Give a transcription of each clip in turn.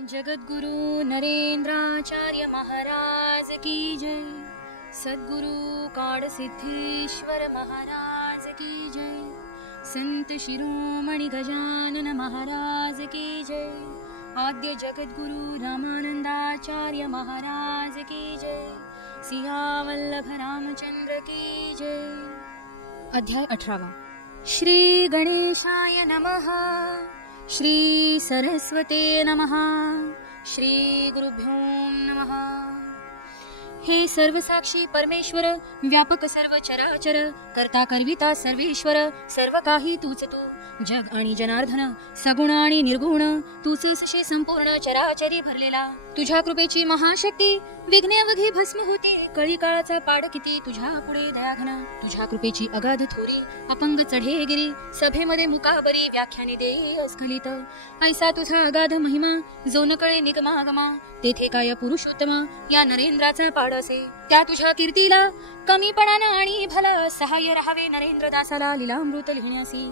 जगद्गुरु नरेंद्राचार्य महाराज की जय। सद्गुरु काड सिद्धेश्वर महाराज की जय। संत शिरोमणि गजानन महाराज की जय। आद्य जगद्गुरु रामानंदाचार्य महाराज की जय। सियावल्लभ रामचंद्र की जय। अध्याय अठरावा। श्री गणेशाय नमः श्री सरस्वते नमः श्री गुरुभ्यो नमः. हे सर्वसाक्षी परमेश्वर व्यापक सर्व चराचर करता करविता सर्वेश्वर सर्व काही तूच तू. जग आणि जनार्दन सगुण आणि निर्गुण तूच सशे संपूर्ण चराचरी भरलेला. तुझ्या कृपेची महाशक्ती विघ्नेवघी भस्म होते. कळी काळाचा पाड किती तुझ्या पुढे दयाघन तुझ्या कृपेची अगाध थोरी अपंग चढे गिरी सभेमध्ये मुकाबरी व्याख्याने दे अस्खलित. ऐसा तुझा अगाध महिमा जो न कळे निगमागमा तेथे काय पुरुषोत्तम या नरेंद्राचा पाड असे. त्या तुझ्या कीर्तीला कमीपणानं आणि भला सहाय्य राहावे नरेंद्र दासाला लिलामृत लिहिण्यासी.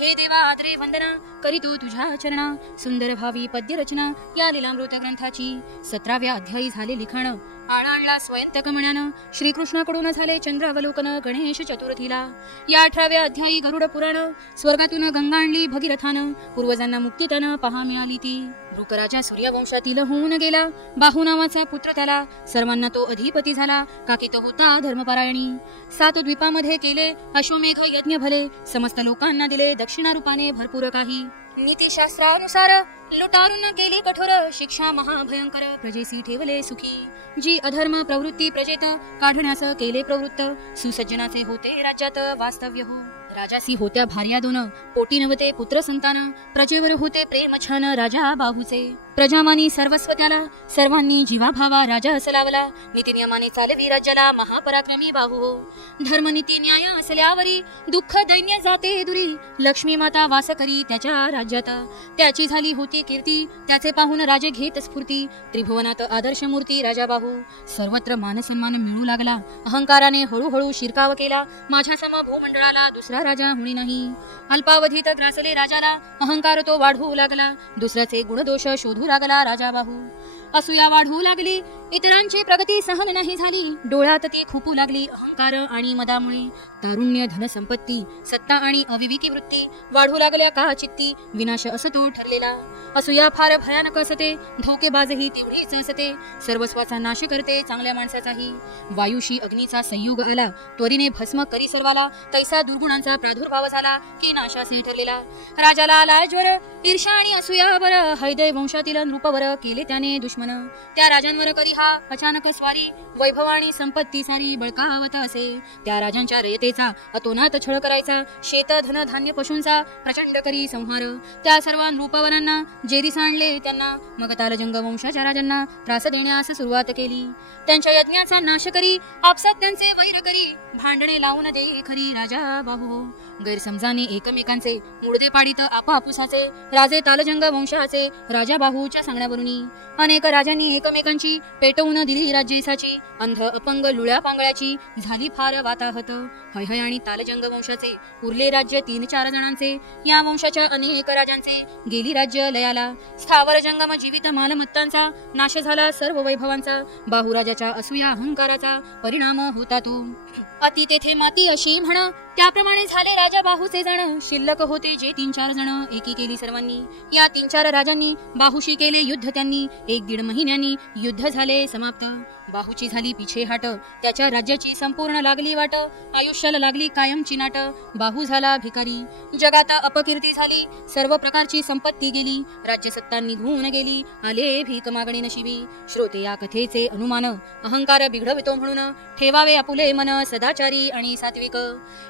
हे देवा आदरे वंदना करीतो तुझ्या चरणा सुंदर भावी पद्यरचना या लिलामृत ग्रंथाची सतराव्या अध्यायी झाले लिखाण. आळाणला स्वयंतक म्हणानं श्रीकृष्णाकडून झाले चंद्रावलोकन गणेश चतुर्थीला. या अठराव्या अध्यायी गरुड पुराण स्वर्गातून गंगा आणली भगीरथानं पूर्वजांना मुक्ती त्यानं पहा मिळाली ती. वृकराच्या सूर्यवंशातील होऊन गेला बाहू नावाचा पुत्र त्याला. सर्वांना तो अधिपती झाला काकी तो होता धर्मपरायणी. सात द्वीपामध्ये केले अश्वमेघ यज्ञ भले समस्त लोकांना दिले दक्षिणा रूपाने भरपूर काही. नीतिशास्त्रानुसार लुटारून केली कठोर शिक्षा महाभयंकर प्रजेसी ठेवले सुखी. जी अधर्म प्रवृत्ती प्रजेत काढण्यास केले प्रवृत्त. सुसज्जनाचे होते राज्यात वास्तव्य हो. राजासी होत्या भार्या दोन पोटी नवते पुत्र संतान. प्रजेवर होते प्रेम छान राजा बाहूचे. प्रजामानी सर्वस्व त्याला सर्वांनी जीवाभावा राजा असलावला. नीतिनियमाने चालवी राज्याला महापराक्रमी बाहू. हो धर्मनीती न्याय असल्यावरी दुःख दैन्य जाते दुरी. लक्ष्मी माता वास करी त्याच्या राज्यात. त्याची झाली होती कीर्ती त्याचे पाहून राजे घेत स्फूर्ती. त्रिभुवनात आदर्श मूर्ती राजा बाहू. सर्वत्र मानसन्मान मिळू लागला. अहंकाराने हळूहळू शिरकाव केला. माझ्या सम भूमंडळाला दुसरा राजा होणी नाही. अल्पावधीत ग्रासले राजाला अहंकार तो वाढवू लागला. दुसऱ्याचे गुणदोष शोधू लागला राजा बाहू असूया वाढू लागली इतरांची प्रगती सहन नाही झाली. डोळ्यात ती खुपू लागली. अहंकार आणि मदामुळे. तारुण्य धनसंपत्ती सत्ता आणि अविवेकी वृत्ती वाढू लागल्या का चित्ती? विनाश असं तो ठरलेला. असूया फार भयानक असते. धोकेबाजही तेवढीच असते. सर्वस्वाचा नाश करते चांगल्या माणसाचाही. वायुशी अग्नीचा संयोग आला. त्वरीने भस्म करी सर्वाला. तैसा दुर्गुणांचा प्रादुर्भाव झाला की नाशासे ठरलेला. राजाला आला ज्वर ईर्षा आणि असूयावर हैदय वंशातील नृपवर केले त्याने दुश्मन. त्या राजांवर करी हा अचानक स्वारी वैभव आणि संपत्ती सारी बळकावत असे. त्या राजांच्या रयतेचा अतोनात छळ करायचा. शेत धन धान्य पशूंचा प्रचंड करी संहार. त्या सर्व नृपवरांना जेरीस आणले त्यांना. मग तालजंग वंशाच्या राजांना त्रास देण्यास सुरुवात केली. त्यांच्या यज्ञाचा नाश करी आपसात त्यांचे वैर करी. भांडणे लावून दे खरी राजा बाहू. गैरसमजाने एकमेकांचे मुडदे पाडीत आपापुसाचे. राजे तालजंग वंशाचे राजा बाहूच्या सांगण्यावरून अनेक राजांनी एकमेकांची पेटवून दिली राज्येसाची अंध अपंग लुळ्या पांगळ्याची झाली फार वाताहत. हयहय आणि तालजंग वंशाचे उरले राज्य तीन चार जणांचे. या वंशाच्या अनेक राजांचे गेली राज्य लयाला. स्थावर जंगम जीवित मालमत्तांचा नाश झाला सर्व वैभवांचा. बाहुराजाच्या असूया अहंकाराचा परिणाम होता तो. अति तेथे माती अशी म्हण. त्याप्रमाणे झाले राजा बाहूचे जण. शिल्लक होते जे तीन चार जण एकी केली सर्वांनी. या तीन चार राजांनी बाहूशी केले युद्ध त्यांनी. एक दीड महिन्यांनी युद्ध झाले समाप्त. बाहूची झाली पिछे हाट त्याच्या राज्याची संपूर्ण लागली वाट आयुष्याला लागली कायमची नाट बाहू झाला भिकारी. जगात अपकीर्ती झाली सर्व प्रकारची संपत्ती गेली राज्यसत्ता निघून गेली आले भीक मागणे नशिबी. श्रोते या कथेचे अनुमान अहंकार बिघडवितो म्हणून ठेवावे आपुले मन सदाचारी आणि सात्विक.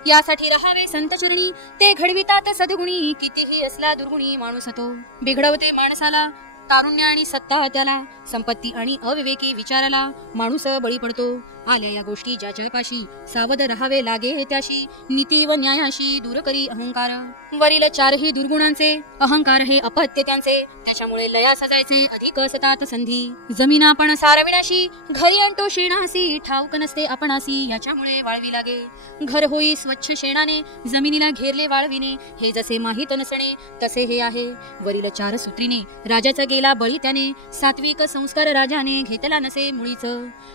यासाठी राहावे संतचरणी ते घडवितात सद्गुणी कितीही असला दुर्गुणी माणूस तो. बिघडवते माणसाला तारुण्य आणि सत्ता त्याला संपत्ती आणि अविवेकी विचाराला माणूस बळी पडतो. आल्या या गोष्टी ज्याच्यापाशी सावध राहावे लागे त्याशी. नीती व न्यायाशी दूर करी अहंकार. वरील चारही दुर्गुणांचे अहंकार हे अपत्य त्यांचे त्याच्यामुळे लया सजायचे अधिक असतात संधी. जमीन आपण सारविनाशी घरी आणतो शेणासी ठाऊक नसते आपणासी याच्यामुळे वाळवी लागे. घर होई स्वच्छ शेणाने जमिनीला घेरले वाळविणे हे जसे माहीत नसणे तसे हे आहे. वरील चार सूत्रीने राजाचा गेला बळी त्याने. सात्विक संस्कार राजाने घेतला नसे मुळीच.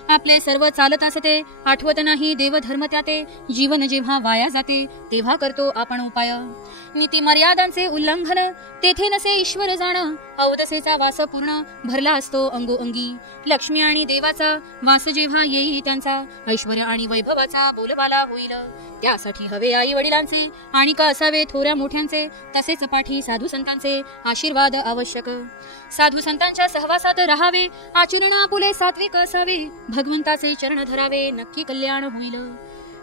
आपले सर्व चालत असते आठवत नाही देवधर्म त्याते जीवन जेव्हा वाया जाते तेव्हा करतो आपण उपाय. नीती मर्यादांचे उल्लंघन तेथे नसे ईश्वर जाण अवदसेचा वास पूर्ण भरला असतो अंगोअंगी. लक्ष्मी आणि देवाचा वास जेव्हा येई त्यांचा ऐश्वर आणि वैभवाचा बोलबाला होईल. त्यासाठी हवे आई वडिलांचे आणि का असावे थोऱ्या मोठ्यांचे तसेच पाठी साधू संतांचे आशीर्वाद आवश्यक. साधू संतांच्या सहवासात राहावे आचरण आपुले सात्विक असावे भगवंताचे चरण धरावे नक्की कल्याण होईल.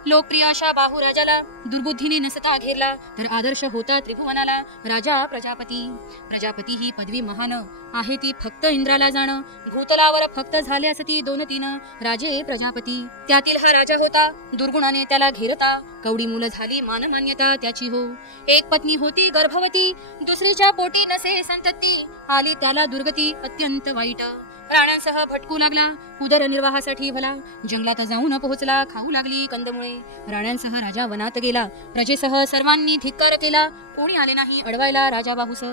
लोकप्रिय अशा बाहू राजाला दुर्बुद्धीने नसता घेरला तर आदर्श होता त्रिभुवनाला. राजा प्रजापती. प्रजापती ही पदवी महान आहे ती फक्त इंद्राला जाण. भूतलावर फक्त झाले असती दोन तीन. राजे प्रजापती. त्यातील हा राजा होता दुर्गुणाने त्याला घेरता. कवडी मुलं झाली मानमान्यता त्याची हो. एक पत्नी होती गर्भवती. दुसरीच्या पोटी नसे संतती. आली त्याला दुर्गती अत्यंत वाईट. प्राण्यांसह भटकू लागला. उदरनिर्वाहासाठी भला. जंगलात जाऊन पोहोचला. खाऊ लागली कंदमुळे. राण्यांसह राजा वनात गेला. प्रजेसह सर्वांनी धिक्कार केला. कोणी आले नाही अडवायला राजा बाहूस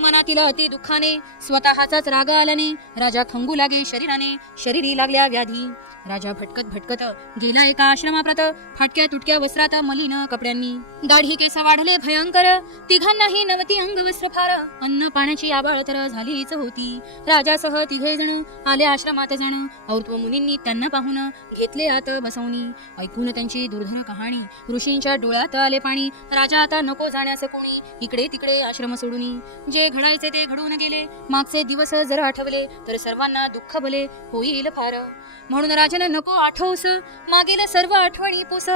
मनातील अति दुःखाने स्वतःचाच राग आल्याने राजा खंगू लागे शरीराने. शरीरी लागल्या व्याधी. राजा भटकत भटकत गेला एका आश्रमाप्रत. फाटक्या तुटक्या वस्त्रात मलिन कपड्यांनी. दाढी केस वाढले भयंकर. तिघांनाही नवती अंग वस्त्र फार अन्न पाण्याची आबाळ तर झालीच होती. राजासह तिघे जण आले आश्रमात जण औरत्व मुनींनी त्यांना पाहून घेतले आत बसवणी. ऐकून त्यांची दुर्धर कहाणी. ऋषींच्या डोळ्यात आले पाणी. राजा आता नको जाण्यास कोणी. इकडे तिकडे आश्रम सोडूनी. जे घडायचे ते घडून गेले. मागचे दिवस जर आठवले तर सर्वांना दुःख भले होईल फार. म्हणून राजानं नको आठवस. मागेल सर्व आठवणी पुस.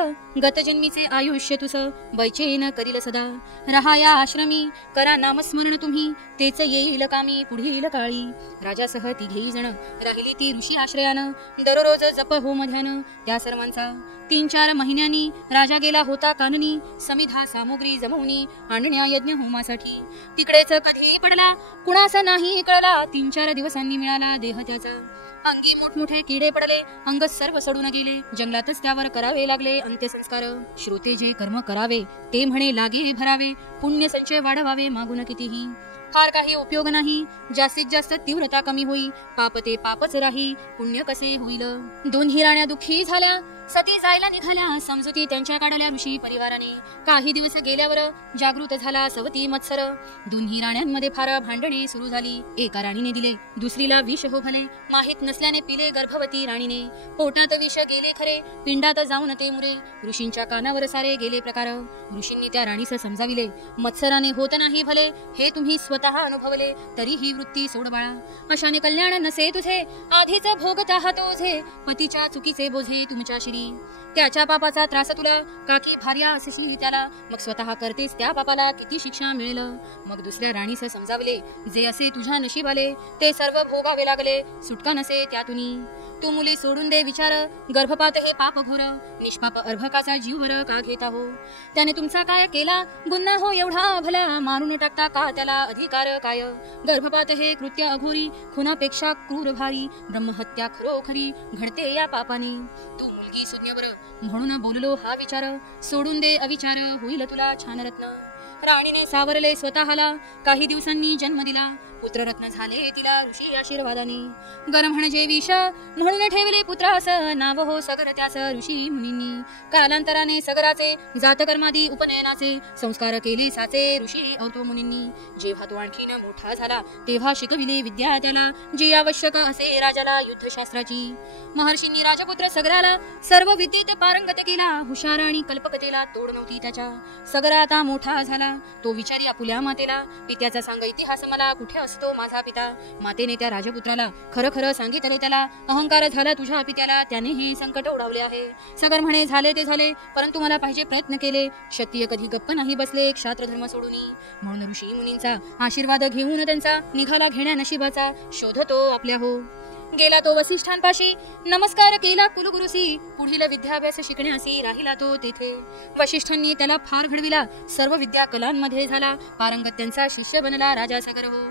गतजन्मीचे आयुष्य तुस. बैचेन करील सदा. रहा या आश्रमी. करा नामस्मरण तुम्ही. तेच येईल कामी पुढील काळी. राजासह तिघेही जण राहिली ती ऋषी आश्रयानं. दररोज जप हो मध्यान त्या सर्वांचा तीन चार महिन्यांनी राजा गेला होता काननी. समिधा सामुग्री जमवणी. आणण्या यज्ञ होमासाठी. तिकडेच कधी पडला. कुणाचा नाही कळला. तीन चार दिवसांनी मिळाला देह त्याचा. अंगी मोठमोठे किडे पडले अंग सर्व सडून गेले. जंगलातच त्यावर करावे लागले अंत्यसंस्कार. श्रोते जे कर्म करावे ते म्हणे लागे भरावे. पुण्य संचय वाढवावे मागून कितीही. फार काही उपयोग नाही. जास्तीत जास्त तीव्रता कमी होई. पाप ते पापच राही. पुण्य कसे होईल? दोन्ही राण्या दुःखी झाला सती जायला निघाल्या. समजुती त्यांच्या काढल्या ऋषी परिवाराने काही दिवस गेल्यावर जागृत झाला सवती मत्सर. दोन्ही राण्यांमध्ये फार भांडणे सुरू झाली. एका राणीने दिले दुसरीला विष हो भले माहीत नसल्याने पिले गर्भवती राणीने. पोटात विष गेले खरे पिंडात जाऊन ते मुरे. ऋषींच्या कानावर सारे गेले प्रकार. ऋषींनी त्या राणीस समजाविले मत्सराने होत नाही भले हे तुम्ही स्वतः अनुभवले तरी ही वृत्ती सोड बाळा. अशाने कल्याण नसे तुझे आधीच भोगत आहात ओझे. पतीच्या चुकीचे बोझे तुमच्या श्री morning त्याच्या पापाचा त्रास तुला काकी भार्या असेशी त्याला? मग स्वतः करतेस त्या पापाला किती शिक्षा मिळेल? मग दुसऱ्या राणीस समजावले जे असे तुझ्या नशीब आले ते सर्व भोगावे लागले. सुटका नसे त्यातून. तू मुली सोडून दे विचार. गर्भपात हे पाप घोर. निष्पाप अर्भकाचा जीव जीववर का घेता हो? त्याने तुमचा काय केला? गुन्हा हो एवढा भला मारून टाकता का त्याला अधिकार काय? गर्भपात हे कृत्य अघोरी खुनापेक्षा क्रूर भारी. ब्रह्महत्या खरोखरी घडते या पापाने. तू मुलगी सुज्ञवर म्हणून बोललो हा विचार सोडून दे अविचार होईल तुला छान रत्न राणीने सावरले स्वतःला काही दिवसांनी जन्म दिला. पुत्ररत्न झाले तिला ऋषी आशीर्वादाने. गर म्हणजे विष म्हणून ठेवले पुत्रास नाव हो सगर त्यास ऋषी मुनींनी. कालांतराने सगराचे जातकर्मादी उपनयनाचे संस्कार केले साचे ऋषी औतो मुनींनी. जेव्हा तो आणखीन मोठा झाला तेव्हा शिकविले विद्या त्याला जी आवश्यक असे राजाला युद्धशास्त्राची. महर्षींनी राजपुत्र सगराला सर्व विद्येत पारंगत केला हुशार आणि कल्पकतेला तोड नव्हती त्याच्या. सगरा आता मोठा झाला तो विचारी आपुल्या मातेला पित्याचा सांग इतिहास मला कुठे असतो माझा पिता. मातेने त्या राजपुत्राला खरं खरं सांगितले त्याला अहंकार झाला तुझ्या पित्याला. त्याने हे संकट ओढवले आहे. सगर म्हणे झाले ते झाले परंतु मला पाहिजे प्रयत्न केले. क्षत्रिय कधी गप्प नाही बसले क्षात्र धर्म सोडून. म्हणून ऋषी मुनींचा आशीर्वाद घेऊन त्यांचा निघाला घेण्या नशिबाचा. शोधतो आपल्या हो. गेला तो वसिष्ठांपाशी. नमस्कार केला कुलगुरुसी पुढील विद्याभ्यास शिकण्यासी राहिला तो तेथे. वशिष्ठांनी त्याला फार घडविला. सर्व विद्या कलांमध्ये झाला. पारंगत त्यांचा शिष्य बनला राजा सगर हो.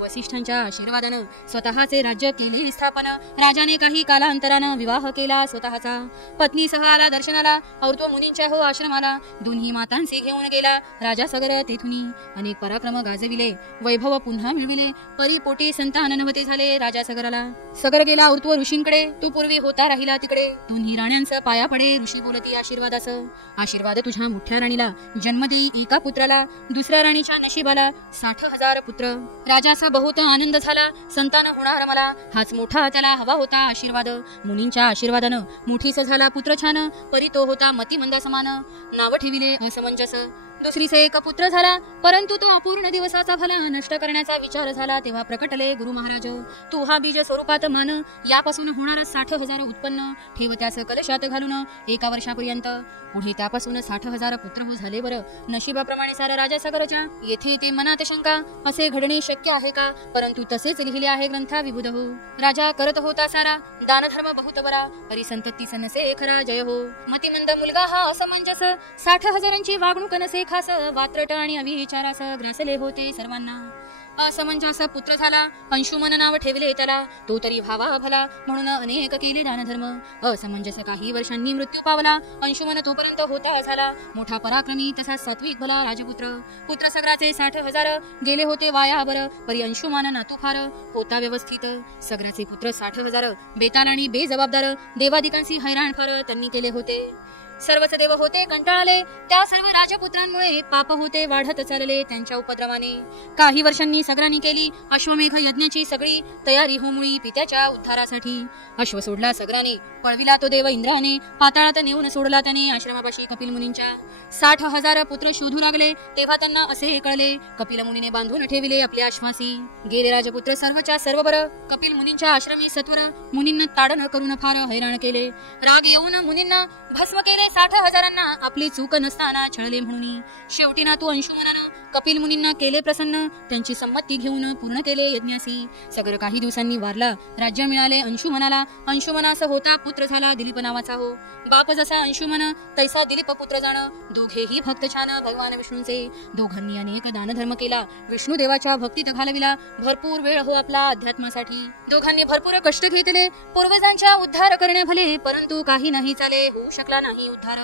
वसिष्ठांच्या आशीर्वादानं स्वतःचे राज्य केले स्थापन. राजाने काही कालांतरानं विवाह केला स्वतःचा. पत्नीसह आला दर्शनाला औरतो मुनींच्या हो आश्रमाला. दोन्ही मातांचे घेऊन गेला राजा सगर तेथुनी. अनेक पराक्रम गाजविले वैभव पुन्हा मिळविले परिपोटी संतान नवते झाले राजा सगराला सगर गेला औरतो ऋषींकडे तो पूर्वी होता राहिला तिकडे. दोन्ही राण्यांचं पाया पडे ऋषी बोलती आशीर्वादाचं. आशीर्वाद तुझ्या मोठ्या राणीला जन्म देई एका पुत्राला दुसऱ्या राणीच्या नशिबाला साठ हजार पुत्र. राजाचा बहुत आनंद झाला. संतान होणार मला. हाच मोठा त्याला हवा होता आशीर्वाद. मुनींच्या आशीर्वादानं मुठीस झाला पुत्र छान. परी तो होता मतिमंद समान नाव ठेविले असमंजस. दुसरीचे एक पुत्र झाला परंतु तो अपूर्ण दिवसाचा भला नष्ट करण्याचा विचार झाला तेव्हा प्रकटले गुरु महाराज तू हा बीज स्वरूपात मान यापासून होणार साठ हजार उत्पन्न ठेव त्यास कलशात घालून एका वर्षापर्यंत. पुढे त्यापासून साठ हजार पुत्र हो झाले बरं. नशिबाप्रमाणे सारा राजा सगरच्या येथे ते मनात शंका असे घडणे शक्य आहे का? परंतु तसेच लिहिले आहे ग्रंथा विबुध हो. राजा करत होता सारा दानधर्म बहुत बरा हरी संतती सनसे खरा जय हो. मतिमंद मुलगा हा असमंजस साठ हजारांची वागणूक नसे खास वात्रट आणि अविचारास ग्रासले होते सर्वांना. असमंजस म्हणजे पुत्र झाला अंशुमन नाव ठेवले त्याला तो तरी भावा भला म्हणून अनेक केले दानधर्म. असमंजस म्हणजे काही वर्षांनी मृत्यू पावला अंशुमन तोपर्यंत होता झाला. मोठा पराक्रमी तसा सात्विक भला राजपुत्र. पुत्र सगराचे साठ हजार गेले होते वाया बर परी अंशुमान नातू फार होता व्यवस्थित. सगराचे पुत्र साठ हजार बेताल आणि बेजबाबदार देवाधिकांशी हैराण फार त्यांनी केले होते. सर्वच देव होते कंटाळले. त्या सर्व राजपुत्रांमुळे पाप होते वाढत चालले त्यांच्या उपद्रवाने. काही वर्षांनी सगळ्यांनी केली. अश्वमेघ यज्ञाची सगळी तयारी होमुळी पित्याच्या उद्धारासाठी. अश्व सोडला सगळ्याने पळविला तो देव इंद्राने. पाताळात नेऊन सोडला त्याने आश्रमापाशी कपिल मुनींच्या. साठ हजार पुत्र शोधू लागले. तेव्हा त्यांना असे कळले. कपिल मुनीने बांधून ठेविले आपल्या आश्वासी. गेले राजपुत्र सर्वच्या सर्व बरं कपिल मुनींच्या आश्रमी सत्वर मुनींना ताडण करून फार हैराण केले. राग येऊन मुनींना भस्म केले. साठ हजारांना आपली चूक नसताना छळले म्हणून. शेवटी ना तू अंशुमनानं कपिल मुनींना केले प्रसन्न त्यांची संमती घेऊन पूर्ण केले यज्ञासी. सगळं काही दिवसांनी वारला राज्य मिळाले अंशुमनाला अंशुमनास होता पुत्र झाला दिलीप नावाचा हो. बाप जसा अंशुमन तैसा दिलीप पुत्र जाण. दोघेही भक्त छान भगवान विष्णूंचे. दोघांनी अनेक दानधर्म केला विष्णू देवाच्या भक्तीत घालविला. भरपूर वेळ हो आपला अध्यात्मासाठी. दोघांनी भरपूर कष्ट घेतले पूर्वजांच्या उद्धार करणे भले परंतु काही नाही चाले होऊ शकला नाही उद्धार.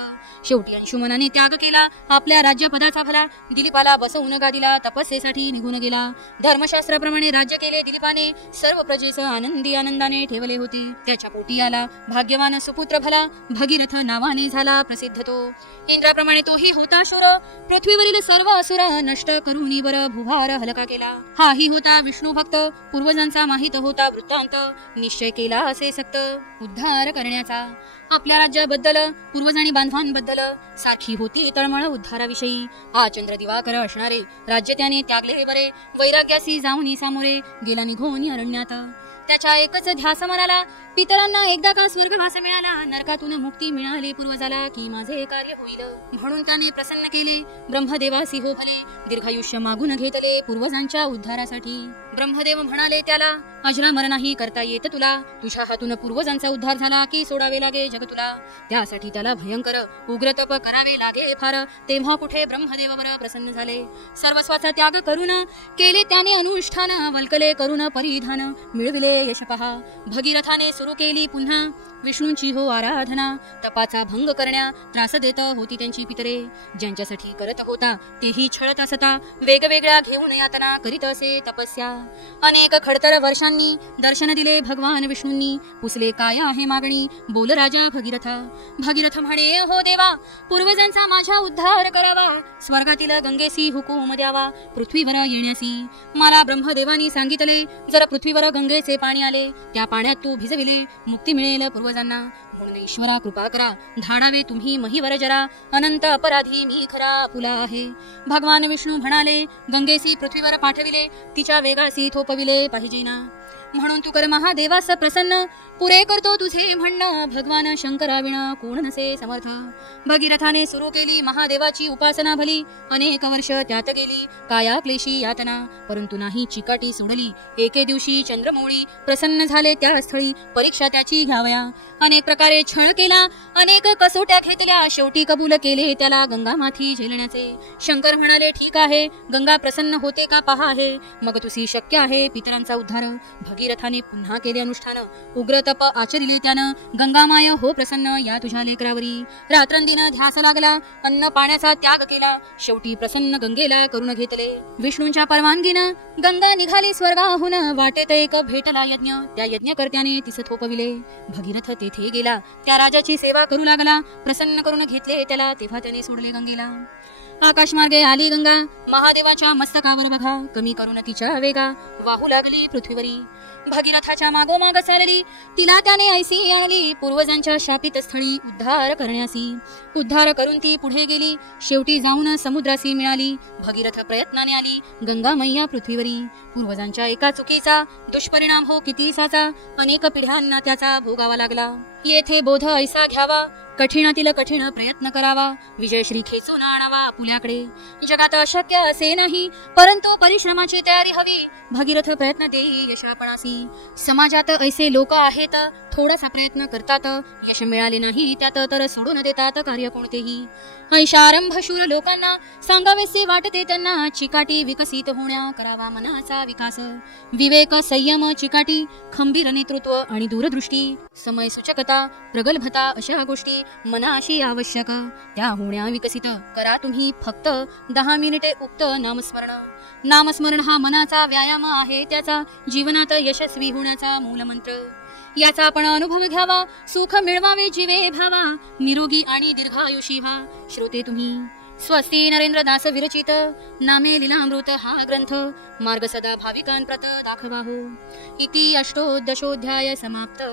शेवटी अंशुमनाने त्याग केला आपल्या राज्यपदाचा भला. दिलीपाला बसवून गादीला तपस्येसाठी निघून गेला. धर्मशास्त्राप्रमाणे राज्य केले दिलीपाने. सर्व प्रजेस आनंदी आनंदाने ठेवले होते. त्याच्या पोटी आला. भाग्यवान सुपुत्र भला. भगीरथ नावाने झाला प्रसिद्ध तो. इंद्राप्रमाणे तोही होता शूर. पृथ्वीवरील सर्व असुर नष्ट करून बर भुभार हलका केला. हाही होता विष्णू भक्त. पूर्वजांचा माहीत होता वृत्तांत. निश्चय केला असे सक्त. उद्धार करण्याचा. आपल्या राज्याबद्दल पूर्वज आणि बांधवांबद्दल सारखी होती तळमळ उद्धाराविषयी. हा चंद्र दिवाकर असणारे राज्य त्याने त्यागले बरे. वैराग्यासी जाऊन सामोरे गेला निघून अरण्यात. त्याच्या एकच ध्यास मनाला पितरांना एकदा का स्वर्गवास मिळाला? नरकातून मुक्ती मिळाली पूर्वजाला की माझे कार्य होईल? म्हणून त्याने प्रसन्न केले ब्रह्मदेवासी हो भले दीर्घायुष्य मागून घेतले पूर्वजांच्या उद्धारासाठी. ब्रह्मदेव म्हणाले त्याला अजरामर नाही करता येत तुला. तुझ्या हातून पूर्वजांचा उद्धार झाला की सोडावे लागे जग तुला त्यासाठी त्याला भयंकर उग्र तप करावे लागे फार. तेव्हा कुठे ब्रह्मदेवावर प्रसन्न झाले. सर्वस्वाचा त्याग करून केले त्याने अनुष्ठान वल्कले करून परिधान. मिळविले यश पहा भगीरथाने सुरू केली पुन्हा. विष्णूंची हो आराधना. तपाचा भंग करण्या त्रास देत होती त्यांची पितरे. ज्यांच्यासाठी करत होता तेही छळत असता. वेगवेगळ्या घेऊन यातना करीत असे तपस्या. अनेक खडतर वर्षांनी दर्शन दिले भगवान विष्णूंनी. पुसले काय आहे मागणी? बोल राजा भगीरथ. भगीरथ म्हणे हो देवा पूर्वजांचा माझा उद्धार करावा. स्वर्गातील गंगेसी हुकूम द्यावा पृथ्वीवर येण्यासी. मला ब्रह्मदेवानी सांगितले जर पृथ्वीवर गंगेचे पाणी आले त्या पाण्यात तू भिजविले मुक्ती मिळेल पूर्वजांना. म्हणून ईश्वरा कृपा करा. धाडावे तुम्ही महिवर जरा. अनंत अपराधी मी खरा फुला आहे. भगवान विष्णू म्हणाले गंगेसी पृथ्वीवर पाठविले तिच्या वेगासी थोपविले पाहिजे ना. म्हणून तू कर महादेवास प्रसन्न. पुरे करतो तुझे म्हणणं. भगवान शंकराविणा कोण नसे समर्थ. भगीरथाने सुरू केली महादेवाची उपासना भली. अनेक वर्ष त्यात गेली काया क्लेशी यातना. परंतु नाही चिकाटी सोडली. एके दिवशी चंद्रमौळी प्रसन्न झाले त्या स्थळी. परीक्षा त्याची घ्यावया. अनेक प्रकारे छळ केला अनेक कसोट्या घेतल्या शेवटी कबूल केले त्याला गंगा माथी झेलण्याचे. शंकर म्हणाले ठीक आहे गंगा प्रसन्न होते का पहा आहे मग तुसी शक्य आहे पितरांचा उद्धार. भगीरथाने पुन्हा केले अनुष्ठान. उग्र तप आचरिले त्यानं. गंगामाय हो प्रसन्न या तुझ्या लेकरावरी. रात्रंदिन ध्यास लागला अन्न पाण्याचा त्याग केला. शेवटी प्रसन्न गंगेला करून घेतले. विष्णूंच्या परवानगीनं गंगा निघाली स्वर्गाहून. वाटेत एक भेटला यज्ञ. त्या यज्ञकर्त्याने तिस थोपविले. भगीरथ तेथे गेला. त्या राजाची सेवा करू लागला. प्रसन्न करून घेतले त्याला तेव्हा त्याने सोडले गंगेला. आकाशमार्गे आली गंगा. महादेवाच्या मस्तकावर बघा. कमी करून तिच्या वेगा. वाहू लागली पृथ्वीवरी. भगीरथाच्या मागोमाग चालली. तिला त्याने ऐसी आणली. पूर्वजांच्या शापित स्थळी उद्धार करण्यासी. उद्धार करून ती पुढे गेली. शेवटी जाऊन समुद्रासी मिळाली. भगीरथ प्रयत्नाने आली. गंगा मैया पृथ्वीवरी. पूर्वजांच्या एका चुकीचा दुष्परिणाम हो किती साचा अनेक पिढ्यांना त्याचा भोगावा लागला. येथे बोध ऐसा घ्यावा. कठीणातील कठीण प्रयत्न करावा. विजय श्री खेचून आणावा आपुल्याकडे जगात अशक्य असे नाही परंतु परिश्रमाची तयारी हवी. भगीरथ प्रयत्न देई यशापणासी. समाजात ऐसे लोक आहेत थोडासा प्रयत्न करतात. यश मिळाले नाही त्यात तर सोडून देतात कार्य कोणतेही. ऐशारंभ शूर लोकांना सांगावेसे वाटते त्यांना. चिकाटी विकसित होण्या करावा मनाचा विकास. विवेक संयम चिकाटी खंबीर नेतृत्व आणि दूरदृष्टी. समय सूचकता प्रगल्भता अशा गोष्टी मनाशी आवश्यक. त्या होण्या विकसित. करा तुम्ही फक्त दहा मिनिटे उक्त नामस्मरण. नामस्मरण हा मनाचा व्यायाम आहे त्याचा जीवनात यशस्वी होण्याचा मूलमंत्र. याचा आपण अनुभव घ्यावा सुख मिळवावे जीवे भावा निरोगी आणि दीर्घायुषी व्हा. श्रोते तुम्ही स्वस्ती नरेंद्र दास विरचित नामे लीलामृत हा ग्रंथ मार्ग सदा भाविकांप्रत दाखवाहो इति अष्टोदशोध्याय समाप्त.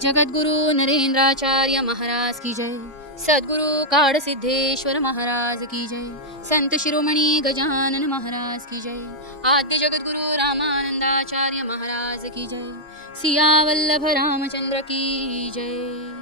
जगद्गुरु नरेंद्राचार्य महाराज की जय. सद्गुरु काड सिद्धेश्वर महाराज की जय. संत शिरोमणी गजानन महाराज की जय. आद्य जगद्गुरु रामानंदाचार्य महाराज की जय. सिया वल्लभ रामचंद्र की जय.